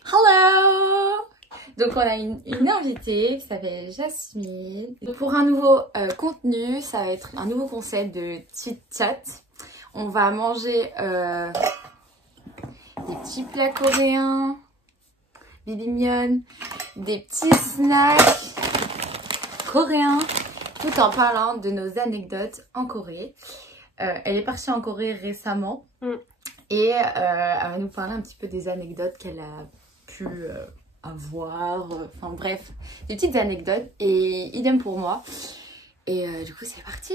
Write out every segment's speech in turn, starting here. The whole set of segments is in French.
Hello! Donc on a une invitée qui s'appelle Jasmine. Pour un nouveau contenu, ça va être un nouveau concept de Chit Chat. On va manger des petits plats coréens, bibimbap, des petits snacks coréens, tout en parlant de nos anecdotes en Corée. Elle est partie en Corée récemment et elle va nous parler un petit peu des anecdotes qu'elle a pu avoir, enfin bref, des petites anecdotes et idem pour moi. Et du coup c'est parti.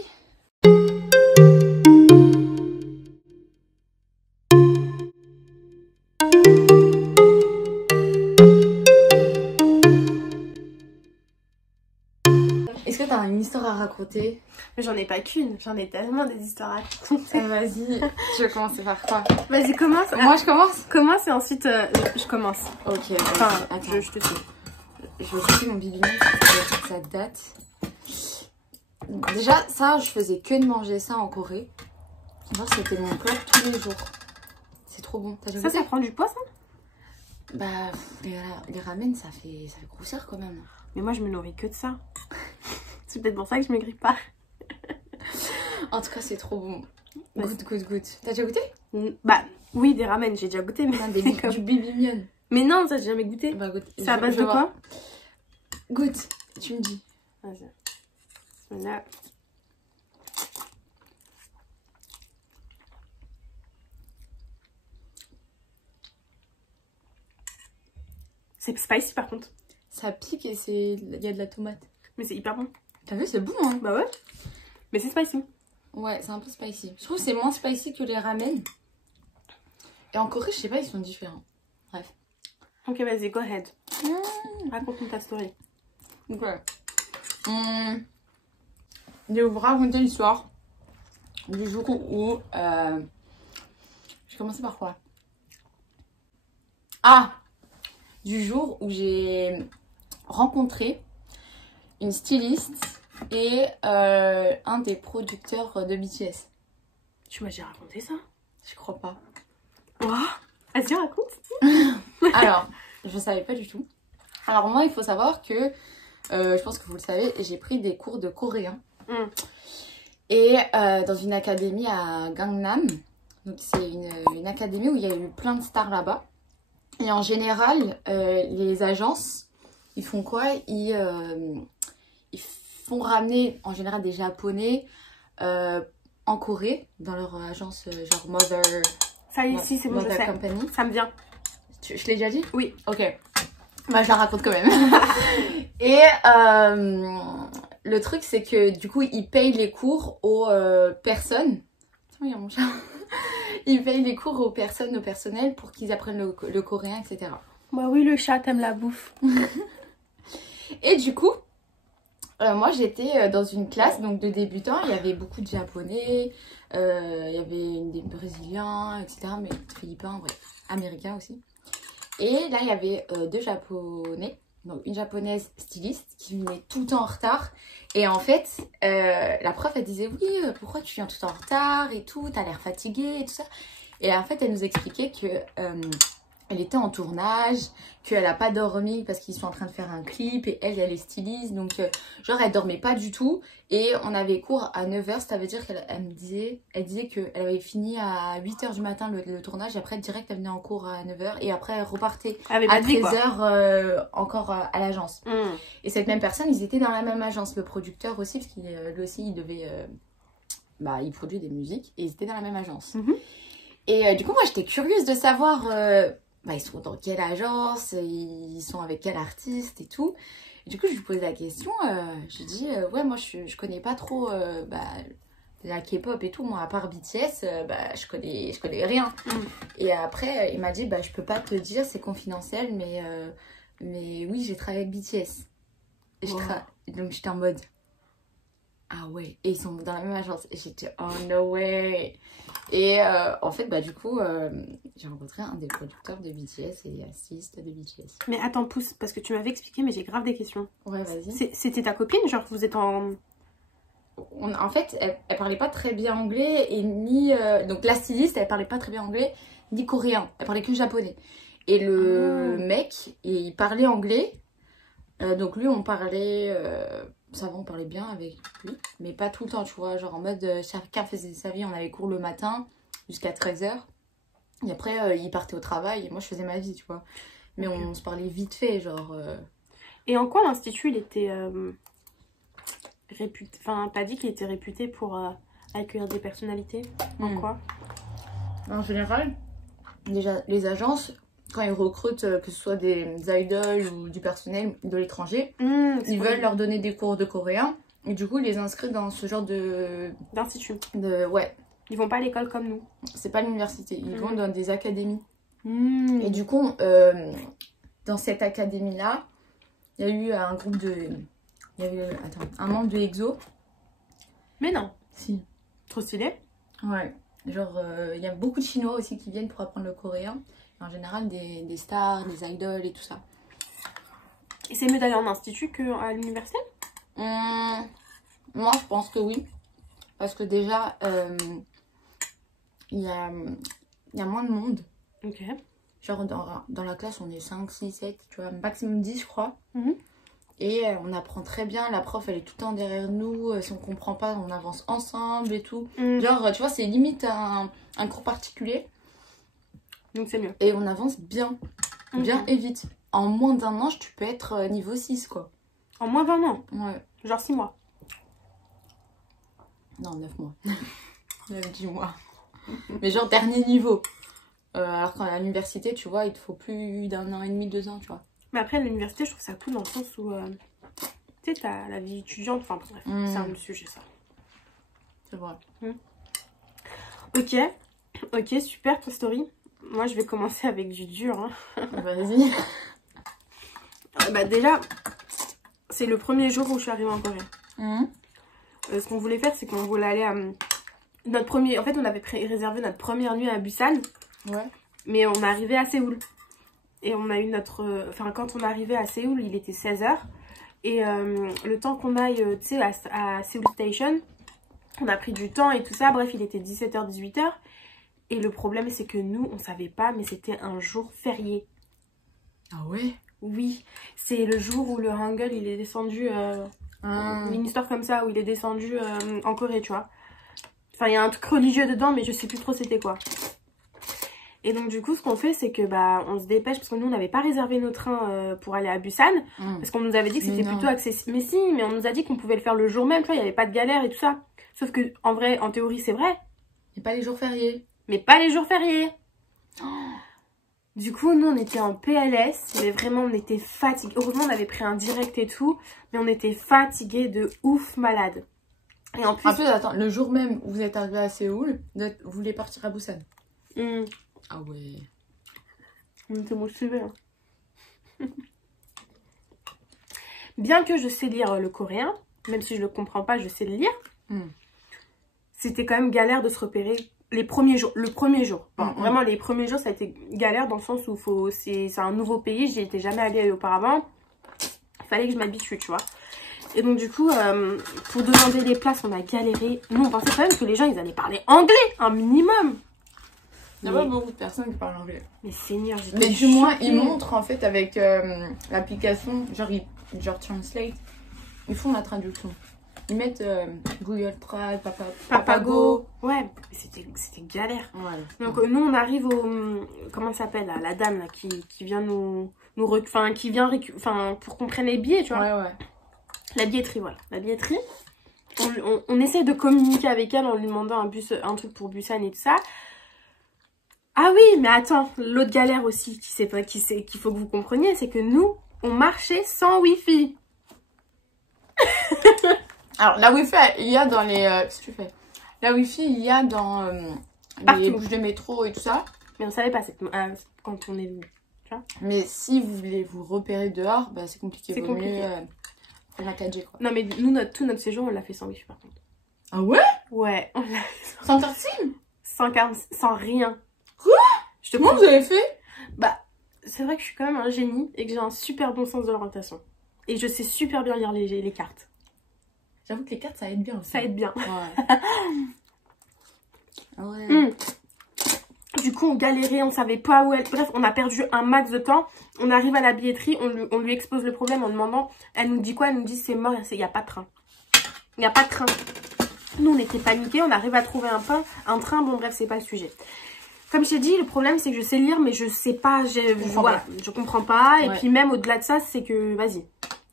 Est-ce que tu as une histoire à raconter? Mais j'en ai pas qu'une, j'en ai tellement des histoires à raconter. Vas-y, tu veux commencer par quoi? Vas-y, commence. Moi je commence? Commence et ensuite je commence. Ok, Enfin, attends. je te suis. Je vais chercher mon bibimbap parce que ça date. Déjà, ça, je faisais que de manger ça en Corée. Genre, c'était mon plat tous les jours. C'est trop bon. T'as déjà goûté? Ça prend du poids, ça? Bah, les ramen, ça fait grossir quand même. Mais moi, je me nourris que de ça. C'est peut-être pour ça que je maigris pas. En tout cas, c'est trop bon. Goûte. T'as déjà goûté? Bah, oui, des ramen, j'ai déjà goûté. Mais Non, du bibimbap. Mais non, ça, j'ai jamais goûté. Bah, goûte. C'est à base de quoi? Goûte, tu me dis. Vas-y. Voilà. C'est spicy par contre. Ça pique et il y a de la tomate. Mais c'est hyper bon. T'as vu, c'est bon, hein? Bah ouais. Mais c'est spicy. Ouais, c'est un peu spicy. Je trouve que c'est moins spicy que les ramen. Et en Corée, je sais pas, ils sont différents. Bref. Ok, vas-y, go ahead. Raconte-nous ta story. Donc ouais. Je vais vous raconter l'histoire du jour où... J'ai commencé par quoi? Ah! Du jour où j'ai rencontré une styliste et un des producteurs de BTS. Tu m'as déjà raconté ça? Je crois pas. Ouah. Vas-y, raconte. Alors, je savais pas du tout. Alors moi, il faut savoir que, je pense que vous le savez, j'ai pris des cours de coréen. Et dans une académie à Gangnam. Donc c'est une académie où il y a eu plein de stars là-bas. Et en général, les agences, ils font quoi? Ils font ramener en général des Japonais en Corée, dans leur agence genre Mother... Ça y est, si, c'est bon, je sais. Company. Ça me vient. Je l'ai déjà dit? Oui. Ok. Bah, je la raconte quand même. Et le truc, c'est que du coup, ils payent les cours aux personnes. Tiens, il y a mon chat. Ils payent les cours aux personnes, au personnel, pour qu'ils apprennent le coréen, etc. Bah oui, le chat aime la bouffe. Et du coup, moi, j'étais dans une classe donc de débutants. Il y avait beaucoup de Japonais, il y avait des Brésiliens, etc. Mais Philippins, bref, Américains aussi. Et là, il y avait deux Japonais, donc une Japonaise styliste qui venait tout le temps en retard. Et en fait, la prof, elle disait, oui, pourquoi tu viens tout le temps en retard et tout, t'as l'air fatiguée et tout ça. Et en fait, elle nous expliquait que elle était en tournage, qu'elle n'a pas dormi parce qu'ils sont en train de faire un clip et elle est styliste. Donc, genre, elle dormait pas du tout. Et on avait cours à 9h, ça veut dire qu'elle disait qu'elle avait fini à 8h du matin le tournage. Et après, direct, elle venait en cours à 9h. Et après, elle repartait à 13h encore à l'agence. Et cette même personne, ils étaient dans la même agence. Le producteur aussi, parce qu'il lui aussi, il devait... il produit des musiques. Et ils étaient dans la même agence. Et du coup, moi, j'étais curieuse de savoir... ils sont dans quelle agence, ils sont avec quel artiste et tout. Et du coup, je lui posais la question. Je lui dis, ouais, moi, je connais pas trop la K-pop et tout. Moi, à part BTS, je connais rien. Et après, il m'a dit, je peux pas te dire, c'est confidentiel, mais oui, j'ai travaillé avec BTS. Et donc, j'étais en mode... Ah ouais, et ils sont dans la même agence. Et j'étais, oh no way. Et en fait, du coup, j'ai rencontré un des producteurs de BTS et styliste de BTS. Mais attends, pousse, parce que tu m'avais expliqué, mais j'ai grave des questions. Ouais, vas-y. C'était ta copine? Genre, vous êtes en... En fait, elle parlait pas très bien anglais et ni... donc la styliste, elle parlait pas très bien anglais ni coréen. Elle parlait que japonais. Et le mec, il parlait anglais. Donc lui, on parlait... ça va, on parlait bien avec lui. Mais pas tout le temps, tu vois. Genre en mode, chacun faisait sa vie. On avait cours le matin jusqu'à 13h. Et après, il partait au travail. Et moi, je faisais ma vie, tu vois. Mais on se parlait vite fait, genre... Et en quoi l'Institut, il était réputé... Enfin, t'as dit qu'il était réputé pour accueillir des personnalités. En quoi? En général, déjà, les agences, quand ils recrutent, que ce soit des idoles ou du personnel de l'étranger, ils veulent leur donner des cours de coréen. Et du coup, ils les inscrivent dans ce genre d'institut. Ouais. Ils vont pas à l'école comme nous. C'est pas l'université, ils vont dans des académies. Et du coup, dans cette académie-là, il y a eu un groupe de... Il y avait un membre de EXO. Mais non. Si. Trop stylé. Ouais. Genre, il y a beaucoup de Chinois aussi qui viennent pour apprendre le coréen. En général, des stars, des idoles et tout ça. Et c'est mieux d'aller en institut qu'à l'université? Moi, je pense que oui. Parce que déjà, il y a moins de monde. Ok. Genre, dans la classe, on est 5, 6, 7, tu vois, maximum 10, je crois. Mm-hmm. Et on apprend très bien. La prof, elle est tout le temps derrière nous. Si on comprend pas, on avance ensemble et tout. Genre, tu vois, c'est limite un cours particulier. Donc c'est mieux. Et on avance bien. Bien et vite. En moins d'un an, tu peux être niveau 6, quoi. En moins d'un an? Ouais. Genre 6 mois? Non, 9 mois. 10 mois. Mais genre dernier niveau. Alors qu'à l'université, tu vois, il te faut plus d'un an et demi, 2 ans, tu vois. Mais après, l'université, je trouve ça cool dans le sens où... tu sais, t'as la vie étudiante. Enfin, bref, c'est un autre sujet, ça. C'est vrai. Ok, super, ta story. Moi, je vais commencer avec du dur. Hein. Vas-y. Bah déjà, c'est le premier jour où je suis arrivée en Corée. Ce qu'on voulait faire, c'est qu'on voulait aller à... En fait, on avait réservé notre première nuit à Busan. Ouais. Mais on est arrivé à Séoul. Et on a eu notre... Enfin, quand on est arrivé à Séoul, il était 16h. Et le temps qu'on aille, tu sais, à Séoul Station, on a pris du temps et tout ça. Bref, il était 17h, 18h. Et le problème, c'est que nous, on savait pas, mais c'était un jour férié. Ah ouais? Oui. C'est le jour où le Hangul, il est descendu... Une histoire comme ça, où il est descendu en Corée, tu vois. Enfin, il y a un truc religieux dedans, mais je sais plus trop c'était quoi. Et donc du coup, ce qu'on fait, c'est que bah on se dépêche parce que nous, on n'avait pas réservé nos trains pour aller à Busan. Parce qu'on nous avait dit que c'était plutôt accessible. Mais si, mais on nous a dit qu'on pouvait le faire le jour même, tu vois, il n'y avait pas de galère et tout ça. Sauf que en vrai, en théorie, c'est vrai. Et pas les jours fériés. Mais pas les jours fériés. Du coup, nous, on était en PLS, mais vraiment, on était fatigués. Heureusement, on avait pris un direct et tout, mais on était fatigués de ouf malade. Et en plus... attends, le jour même où vous êtes arrivé à Séoul, vous voulez partir à Busan. Ah ouais. On était motivés. Hein. Bien que je sais lire le coréen, même si je le comprends pas, je sais le lire. C'était quand même galère de se repérer les premiers jours. Le premier jour. Bon, vraiment, les premiers jours, ça a été galère dans le sens où c'est un nouveau pays. J'y étais jamais allée auparavant. Il fallait que je m'habitue, tu vois. Et donc, du coup, pour demander les places, on a galéré. Nous, on pensait quand même que les gens, ils allaient parler anglais, un minimum. Il n'y a pas beaucoup de personnes qui parlent anglais. Mais Seigneur, j'étais Mais du moins, ils montrent en fait avec l'application, genre Translate, ils font la traduction. Ils mettent Google Trad, Papago. Ouais, mais c'était galère. Ouais. Donc nous, on arrive au... Comment ça s'appelle, la dame là, qui vient qui vient pour qu'on prenne les billets, tu vois. Ouais. La billetterie, voilà. La billetterie. On essaie de communiquer avec elle en lui demandant un truc pour Busan et tout ça. Ah oui, mais attends, l'autre galère aussi qu'il faut que vous compreniez, c'est que nous, on marchait sans Wi-Fi. Alors, la Wi-Fi, il y a dans les... Qu'est-ce que tu fais? La Wi-Fi, il y a dans les bouches de métro et tout ça. Mais on savait pas quand on est venu. Tu vois. Mais si vous voulez vous repérer dehors, bah, c'est compliqué. C'est compliqué. Faut la 4G, quoi. Non, mais nous, tout notre séjour, on l'a fait sans Wi-Fi, par contre. Ah ouais? Ouais, on l'a fait sans carte SIM? Sans rien. Quoi? Comment vous avez fait? Bah, c'est vrai que je suis quand même un génie et que j'ai un super bon sens de l'orientation. Et je sais super bien lire les cartes. J'avoue que les cartes, ça aide bien aussi. Ça aide bien. Ouais. Ouais. Du coup, on galérait, on savait pas où elle... Bref, on a perdu un max de temps. On arrive à la billetterie, on lui expose le problème en demandant... Elle nous dit quoi? Elle nous dit c'est mort, il n'y a pas de train. Il n'y a pas de train. Nous, on était paniqués, on arrive à trouver un train. Bon, bref, c'est pas le sujet. Comme je t'ai dit, le problème, c'est que je sais lire, mais je sais pas... Voilà, je comprends pas. Et puis même, au-delà de ça, c'est que... Vas-y,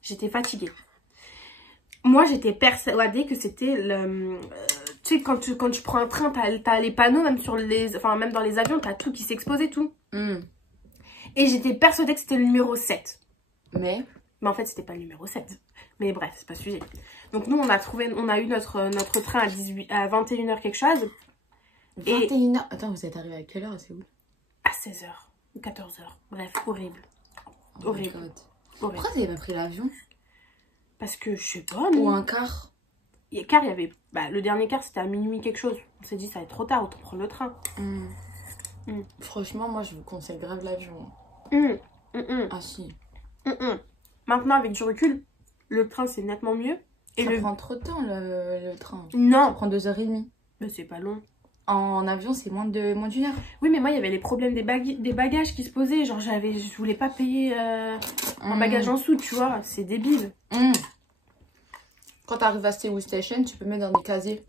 j'étais fatiguée. Moi, j'étais persuadée que c'était le... Tu sais, quand tu prends un train, t'as les panneaux, même sur les... Enfin, même dans les avions, t'as tout qui s'expose et tout. Et j'étais persuadée que c'était le numéro 7. Mais en fait, c'était pas le numéro 7. Mais bref, c'est pas le sujet. Donc nous, on a eu notre train à 21h quelque chose. 21h. Attends, vous êtes arrivé à quelle heure? C'est où? À 16h ou 14h. Bref, horrible. Horrible. Pourquoi vous avez pas pris l'avion? Parce que, je sais pas, nous... Ou un car? Car, il y avait... Bah, le dernier car, c'était à minuit quelque chose. On s'est dit, ça va être trop tard, autant prendre le train. Franchement, moi, je vous conseille grave l'avion. Ah si. Maintenant, avec du recul, le train, c'est nettement mieux. Et ça prend trop de temps, le train. Non. Ça prend 2h30. Mais c'est pas long. En avion, c'est moins d'une heure. Oui, mais moi, il y avait les problèmes des bagages qui se posaient. Genre, je voulais pas payer un bagage en dessous, tu vois. C'est débile. Quand tu arrives à Seoul Station, tu peux mettre dans des casiers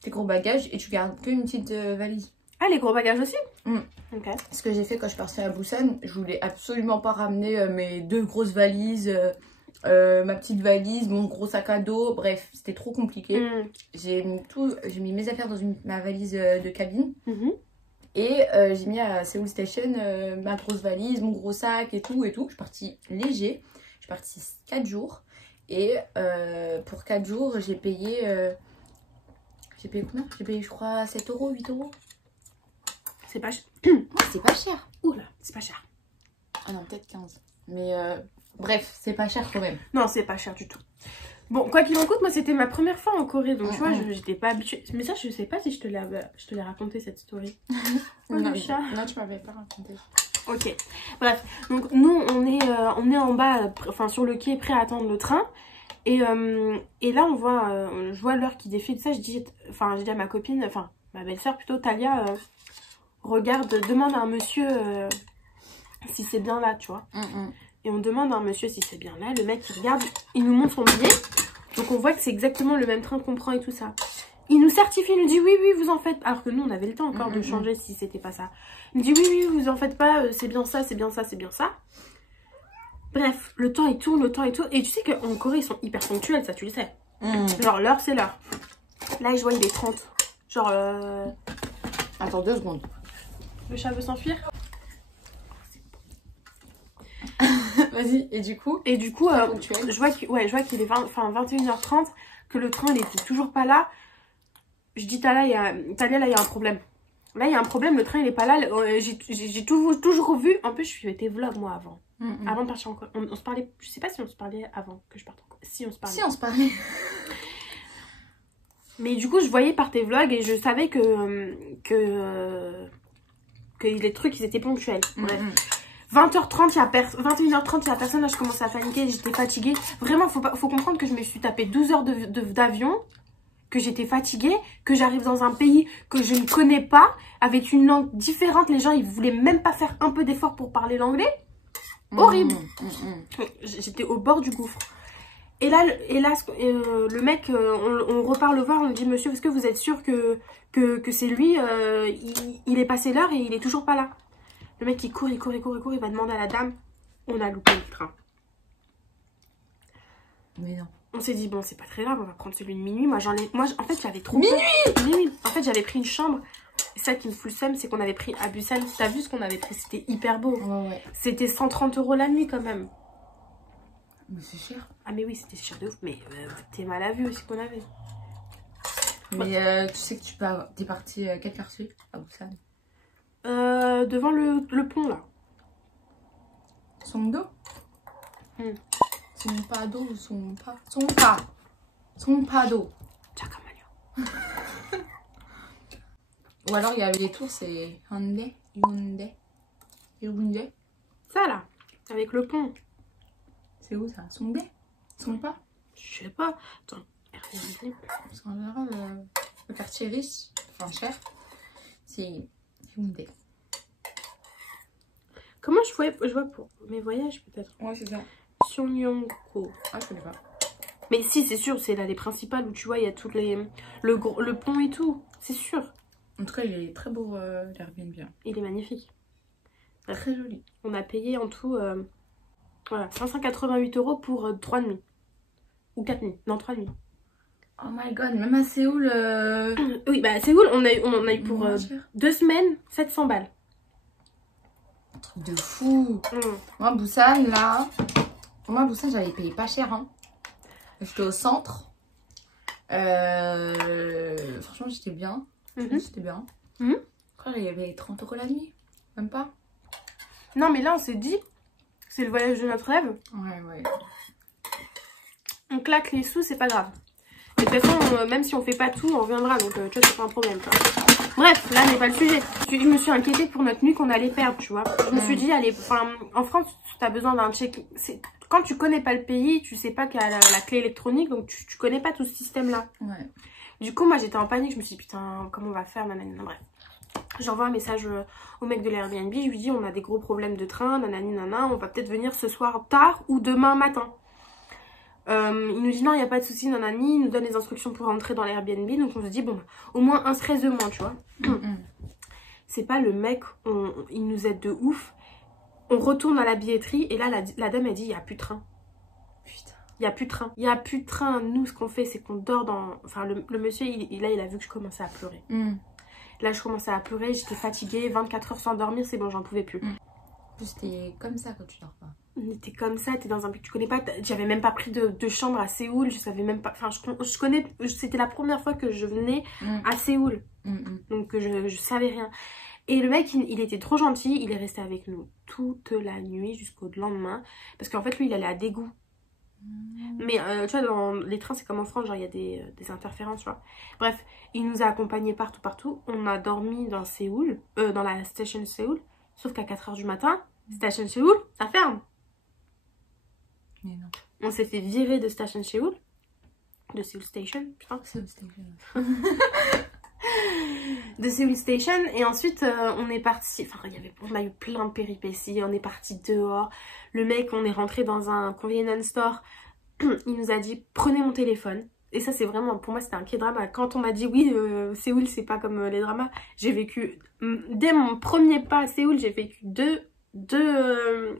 tes gros bagages et tu gardes qu'une petite valise. Ah, les gros bagages aussi? Ok. Ce que j'ai fait quand je suis partie à Busan, je voulais absolument pas ramener mes 2 grosses valises, ma petite valise, mon gros sac à dos. Bref, c'était trop compliqué. J'ai mis mes affaires dans ma valise de cabine. Et j'ai mis à Seoul Station ma grosse valise, mon gros sac et tout. Je suis partie léger. Je suis partie 4 jours. Et pour 4 jours, j'ai payé... j'ai payé combien? J'ai payé, je crois, 7 €, 8 €. C'est pas cher. C'est pas cher. Oula, c'est pas cher. Ah non, peut-être 15. Mais bref, c'est pas cher quand même. Non, c'est pas cher du tout. Bon, quoi qu'il en coûte, moi, c'était ma première fois en Corée. Donc, tu vois, j'étais pas habituée. Mais ça, je sais pas si je te l'ai raconté, cette story. Non, tu m'avais pas raconté. Ok. Bref. Donc, nous, on est en bas, enfin, sur le quai, prêt à attendre le train. Et là, je vois l'heure qui défile. Ça, je dis à ma copine, enfin, ma belle-sœur plutôt, Talia, regarde, demande à un monsieur si c'est bien là, tu vois. Et on demande à un monsieur si c'est bien là. Le mec, il regarde, il nous montre son billet. Donc, on voit que c'est exactement le même train qu'on prend et tout ça. Il nous certifie, il nous dit oui, vous en faites. Alors que nous, on avait le temps encore de changer si c'était pas ça. Il nous dit oui, vous en faites pas, c'est bien ça, c'est bien ça, c'est bien ça. Bref, le temps il tourne. Et tu sais qu'en Corée, ils sont hyper ponctuels, ça, tu le sais. Genre, l'heure, c'est l'heure. Là, je vois, il est 30. Genre, Attends 2 secondes. Le chat veut s'enfuir. Vas-y, et du coup, je vois qu'il est 21h30, que le train, il était toujours pas là. Je dis, Talia, là, il y a un problème. Là, il y a un problème, le train, il est pas là. J'ai toujours vu. En plus, je fais tes vlogs, moi, avant. Avant de partir en Corée. On se parlait, je sais pas si on se parlait avant que je parte en Corée. Si, on se parlait. Si, on se parlait. Mais du coup, je voyais par tes vlogs et je savais que les trucs, ils étaient ponctuels. Bref. 21h30, il y a personne. Là, je commençais à paniquer, j'étais fatiguée. Vraiment, faut comprendre que je me suis tapé 12 heures d'avion, que j'étais fatiguée, que j'arrive dans un pays que je ne connais pas, avec une langue différente. Les gens, ils voulaient même pas faire un peu d'effort pour parler l'anglais. Horrible. J'étais au bord du gouffre. Et là, le mec, on repart le voir, on lui dit, monsieur, est-ce que vous êtes sûr que c'est lui, il est passé l'heure et il est toujours pas là? Le mec, il court, il va demander à la dame. On a loupé le train. Mais non. On s'est dit, bon, c'est pas très grave, on va prendre celui de minuit. En fait, j'avais trop peur. Minuit. En fait, j'avais pris une chambre. Et ça qui me fout le seum, c'est qu'on avait pris à Busan. T'as vu ce qu'on avait pris? C'était hyper beau. Ouais. C'était 130 € la nuit, quand même. Mais c'est cher. Ah, mais oui, c'était cher de ouf. Mais t'es mal à vue aussi qu'on avait. Mais tu sais que t'es parti quel quartier à Busan? Devant le pont, là. Songdo? Songpado ou Songpado. Ou alors il y avait les tours, c'est Hyundai. Ça, là, avec le pont. C'est où ça? Songdae? Songpa? Je sais pas. Attends. Parce qu'en général, le quartier riche, enfin cher, c'est aucune idée. Comment je vois pour mes voyages peut-être? Ouais, c'est ça. Seongyong-go. Ah, je connais pas. Mais si, c'est sûr, c'est l'allée principale où tu vois, il y a toutes les... le pont et tout. C'est sûr. En tout cas, il est très beau, l'Airbnb. Il est magnifique. Très joli. On a payé en tout voilà, 588 € pour 3 nuits. Ou 4 nuits. Non, 3 nuits. Oh my god, même à Séoul... Oui, bah à Séoul, on a eu pour 2 semaines, 700 balles. Un truc de fou. Moi, Busan, là... Moi, Busan, j'avais payé pas cher. Hein. J'étais au centre. Franchement, j'étais bien. J'étais bien. Frère, il y avait 30 € la nuit. Même pas. Non, mais là, on s'est dit, c'est le voyage de notre rêve. Ouais. On claque les sous, c'est pas grave. Et de toute façon, même si on fait pas tout, on reviendra. Donc, tu vois, c'est pas un problème. Quoi. Bref, là n'est pas le sujet. Je me suis inquiétée pour notre nuit qu'on allait perdre, tu vois. Je me suis dit, allez, en France, tu as besoin d'un check. Quand tu connais pas le pays, tu sais pas qu'il y a la clé électronique, donc tu connais pas tout ce système-là. Ouais. Du coup, moi, j'étais en panique. Je me suis dit, putain, comment on va faire, nanani. Bref. J'envoie un message au mec de l'Airbnb. Je lui dis, on a des gros problèmes de train, nanani, nana. On va peut-être venir ce soir tard ou demain matin. Il nous dit non, il n'y a pas de souci, nanani. Il nous donne les instructions pour rentrer dans l'Airbnb. Donc on se dit, bon, au moins un stress de moins, tu vois. C'est pas le mec, il nous aide de ouf. On retourne à la billetterie et là, la dame, elle dit, il n'y a plus de train. Putain. Il n'y a plus de train. Il n'y a plus de train. Nous, ce qu'on fait, c'est qu'on dort dans... Enfin, le monsieur, il a vu que je commençais à pleurer. Là, je commençais à pleurer, j'étais fatiguée. 24 heures sans dormir, c'est bon, j'en pouvais plus. C'était comme ça quand tu dors pas. T'es comme ça, t'es dans un pays que tu connais pas. J'avais même pas pris de chambre à Séoul, je savais même pas. Enfin, je connais. C'était la première fois que je venais à Séoul. Donc, je savais rien. Et le mec, il était trop gentil. Il est resté avec nous toute la nuit jusqu'au lendemain. Parce qu'en fait, lui, il allait à Daegu. Mais tu vois, dans les trains, c'est comme en France, genre il y a des interférences, tu vois. Bref, il nous a accompagnés partout. On a dormi dans Séoul, dans la station Séoul. Sauf qu'à 4 h du matin, station Séoul, ça ferme. Mais non. On s'est fait virer de station Séoul. De Séoul Station, putain. Séoul Station. De Séoul Station. Et ensuite, on est parti. Enfin, on a eu plein de péripéties. On est parti dehors. Le mec, on est rentré dans un convenience store. Il nous a dit, prenez mon téléphone. Et ça, c'est vraiment, pour moi, c'était un K-drama. Quand on m'a dit, oui, Séoul, c'est pas comme les dramas. J'ai vécu, dès mon premier pas à Séoul, j'ai vécu deux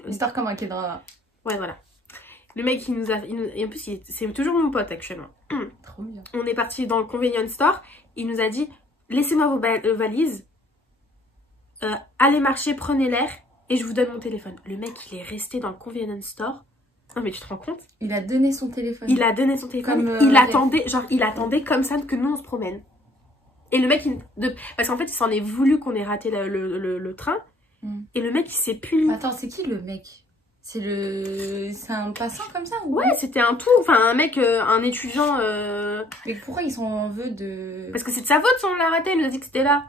histoire comme un K-drama. Ouais, voilà. Le mec, et en plus, c'est toujours mon pote actuellement. Trop bien. On est parti dans le convenience store. Il nous a dit, laissez-moi vos valises. Allez marcher, prenez l'air. Et je vous donne mon téléphone. Le mec, il est resté dans le convenience store. Non mais tu te rends compte? Il a donné son téléphone. Il a donné son téléphone. Comme, il attendait comme ça que nous on se promène. Et le mec, parce qu'en fait, il s'en est voulu qu'on ait raté le train. Et le mec, il s'est puni. Attends, c'est qui le mec? C'est un passant comme ça ou... Ouais, c'était un tout. Enfin, un mec, un étudiant. Mais pourquoi ils sont en vœu de... Parce que c'est de sa faute si on l'a raté. Il nous a dit que c'était là.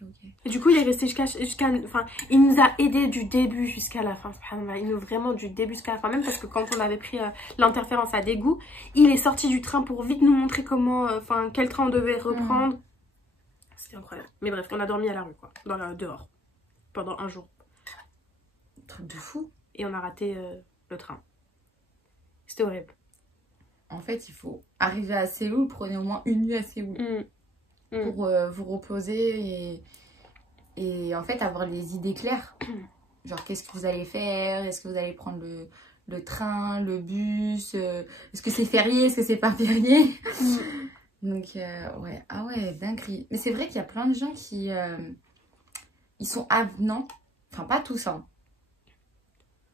Ok. Et du coup, il est resté jusqu'à... Enfin, il nous a aidé du début jusqu'à la fin. Il nous vraiment du début jusqu'à la fin. Même parce que quand on avait pris l'interférence à Daegu, il est sorti du train pour vite nous montrer comment... Enfin, quel train on devait reprendre. C'était incroyable. Mais bref, on a dormi à la rue, quoi. Dehors. Pendant un jour. Truc de fou. Et on a raté le train. C'était horrible. En fait, il faut arriver à Séoul, prenez au moins une nuit à Séoul. Pour vous reposer et en fait avoir les idées claires. Genre, qu'est-ce que vous allez faire? Est-ce que vous allez prendre le train, le bus? Est-ce que c'est férié? Est-ce que c'est pas férié? Donc, ouais. Ah ouais, dinguerie. Mais c'est vrai qu'il y a plein de gens qui... ils sont avenants. Enfin, pas tous, hein.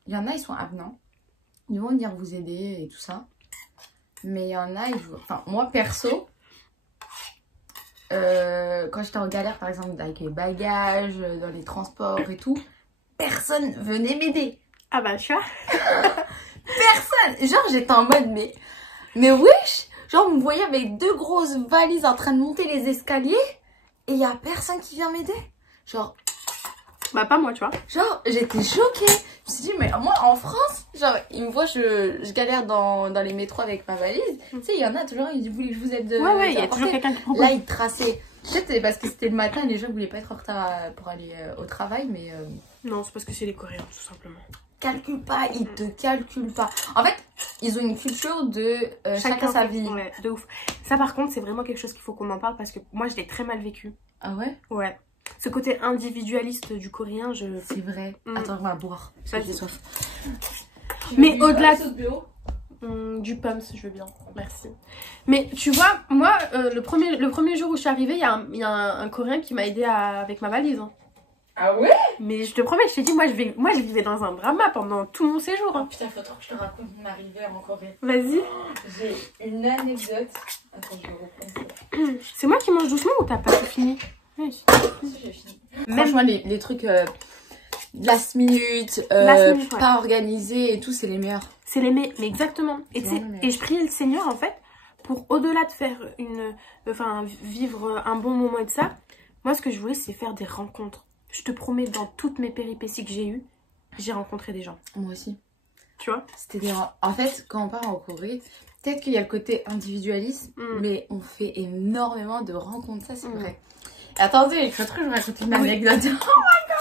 Il y en a, ils sont avenants. Ils vont venir vous aider et tout ça. Mais il y en a, enfin, moi, perso... quand j'étais en galère par exemple avec les bagages, dans les transports et tout, personne venait m'aider. Ah bah tu vois. Personne. Genre j'étais en mode mais wesh. Genre vous me voyez avec 2 grosses valises en train de monter les escaliers et il y a personne qui vient m'aider. Genre bah pas moi tu vois. Genre j'étais choquée. me suis dit, mais moi en France, genre, ils me voient, je galère dans les métros avec ma valise. Tu sais, il y en a toujours, ils disent, vous voulez que je vous aide. Ouais, il y a toujours quelqu'un qui prend. Là, ils traçaient. Peut-être c'est parce que c'était le matin, les gens voulaient pas être en retard pour aller au travail, mais. Non, c'est parce que c'est les Coréens, tout simplement. Calcule pas, ils te calculent pas. En fait, ils ont une culture de chacun sa vie. Ouais, de ouf. Ça, par contre, c'est vraiment quelque chose qu'il faut qu'on en parle parce que moi, je l'ai très mal vécu. Ah ouais? Ouais. Ce côté individualiste du coréen, C'est vrai. Attends, on va boire. Ça, j'ai soif. Mais au-delà du Pums, je veux bien. Merci. Mais tu vois, moi, le premier jour où je suis arrivée, il y a un Coréen qui m'a aidé avec ma valise. Hein. Ah ouais? Mais je te promets, je t'ai dit, moi je vivais dans un drama pendant tout mon séjour. Hein. Oh putain, faut trop que je te raconte mon arrivée en Corée. Vas-y. J'ai une anecdote. Attends, je vais reprendre ça. C'est moi qui mange doucement ou t'as pas tout fini? Oui. Si, j'ai fini. Franchement, les trucs last minute, pas organisés et tout, c'est les meilleurs. C'est les meilleurs, mais exactement. Et je prie le Seigneur, en fait, pour au-delà de faire vivre un bon moment et de ça, moi, ce que je voulais, c'est faire des rencontres. Je te promets, dans toutes mes péripéties que j'ai eues, j'ai rencontré des gens. Moi aussi. Tu vois? C'était en fait, quand on part en Corée, peut-être qu'il y a le côté individualiste, mais on fait énormément de rencontres, ça c'est vrai. Attendez, je crois que je raconte une anecdote. Oh my